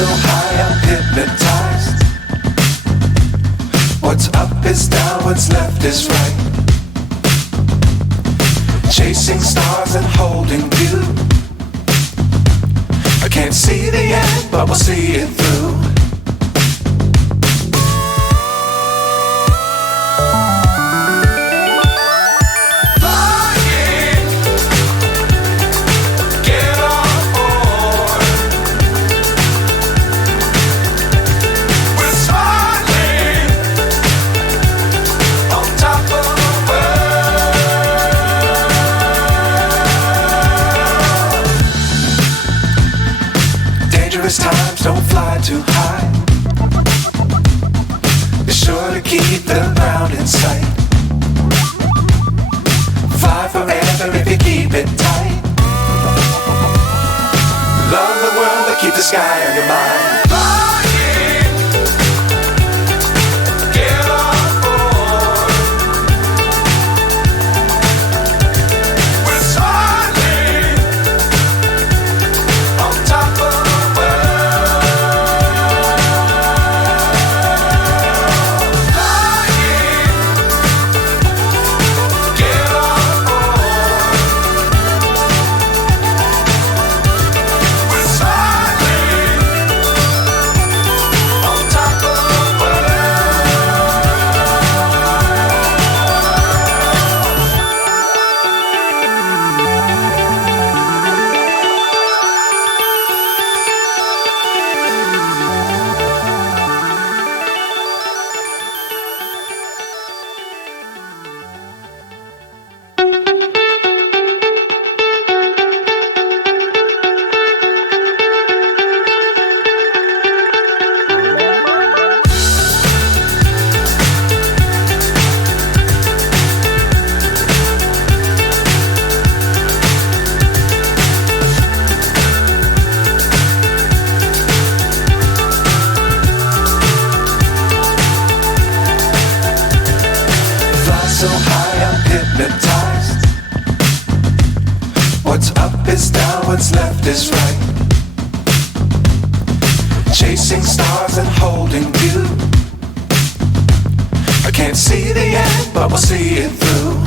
so high, I'm hypnotized. What's up is down, what's left is right. Chasing stars and holding you. I can't see the end, but we'll see it through. Times don't fly too high. Be sure to keep the ground in sight. Fly forever if you keep it tight. Love the world but keep the sky on your mind. So high, I'm hypnotized. What's up is down, what's left is right. Chasing stars and holding you. I can't see the end, but we'll see it through.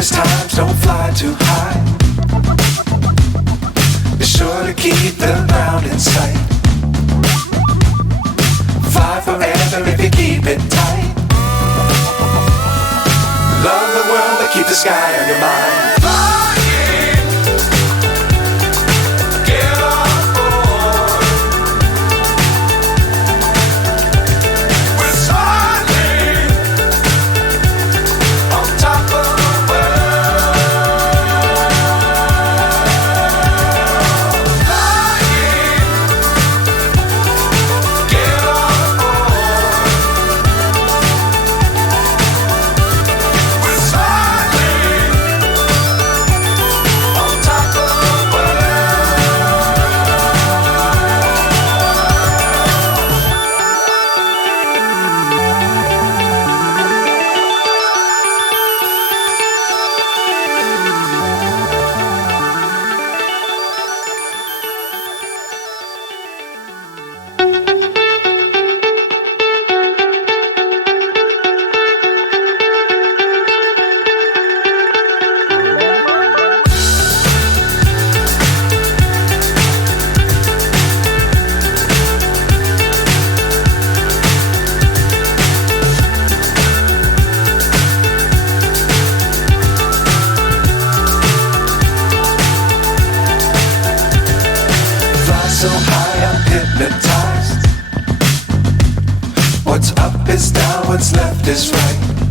Times don't fly too high. Be sure to keep the ground in sight. Fly forever if you keep it tight. Love the world but keep the sky on your mind. So high, I'm hypnotized. What's up is down, what's left is right.